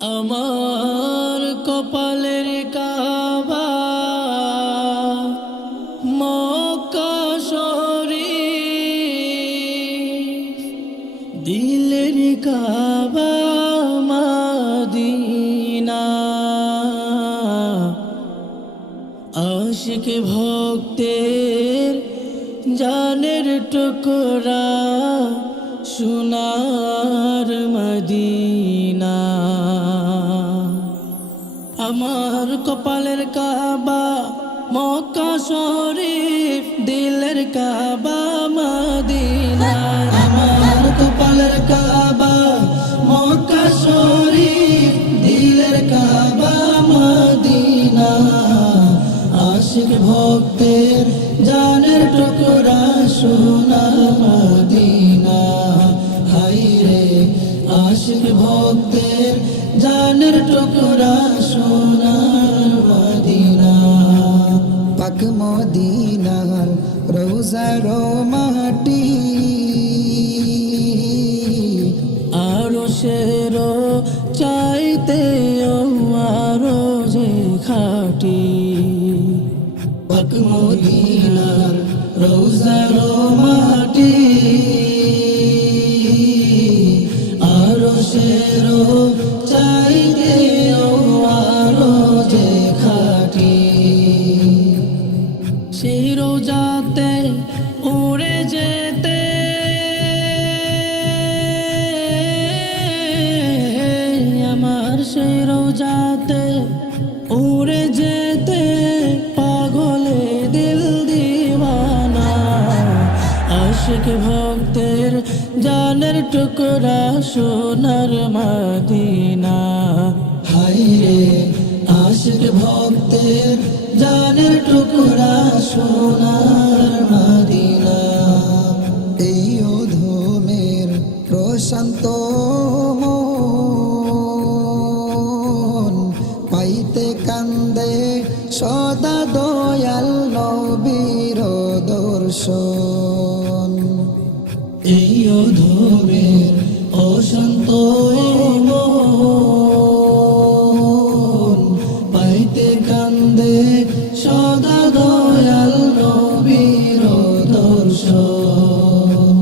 আমার কপালের কাবা মক্কা শরীফ, দিলের কাবা মদিনা। আশিক ভক্তের জানের টুকরা সোনার মদিনা। আমার কপালের কাবা মক্কা শরীফ, দিলের কাবা মদিনা। আমার কপালের কাবা মক্কা শরীফ, দিলের কাবা মদিনা। আশিক ভক্তের জানের টুকরা সোনার মদিনা। হায়রে আশিক ভক্তের জানের টুকরা সোনার মদিনা। পাক মদিনার রোজার মাটি, আরো শেরো চাইতে আরো যে খাটি। পাক মদিনার রোজার মাটি, আরো শেরো চাইতে আরো যে খাটি। সেই রোজাতে উড়ে যেতে আমার, সেই রোজাতে উড়ে যেতে পাগলে দিল দিওয়ানা। আশিক ভক্তের জানের টুকরা সোনার মদিনা। হায়রে আশিক ভক্তের জানের টুকরা সোনার মদিনা। এই অধমের প্রশান্ত মন পাইতে কান্দে সদা দয়াল নবীর দর্শন। এই অধমের অশান্ত মন পাইতে কান্দে সদা দয়াল নবীর দর্শন।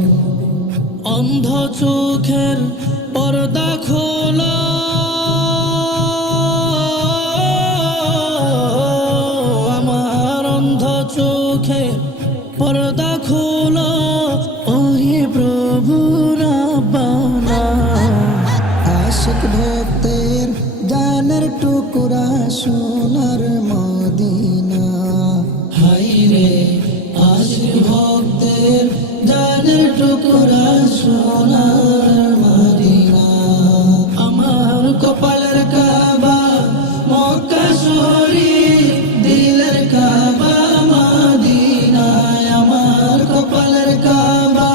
অন্ধ চোখের পর্দা খোলা, আমার অন্ধ চোখের পর্দা খোলা, ওহে প্রভু রাব্বানা। আশিক ভক্তের জানের টুকরা সোনার মদিনা। হায়রে আশিক ভক্তের জানের টুকরা সোনার মদিনা। আমার কপালের কাবা মক্কা শরীফ, দিলের কাবা মদিনা। আমার কপালের কাবা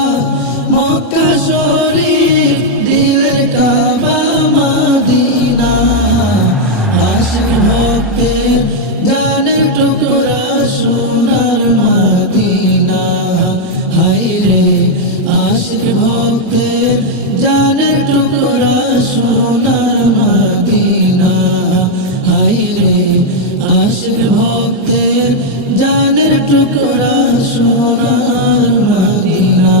মক্কা শরীফ, দিলের কাবা মদিনা। আশিক ভক্তের জানের টুকরা সোনার মদিনা। হায়রে আশিক ভক্তের জানের টুকরা সোনার মদিনা। হায়রে আশিক ভক্তের জানের টুকরা সোনার মদিনা।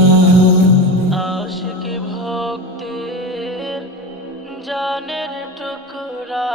আশিক ভক্তের জানের টুকরা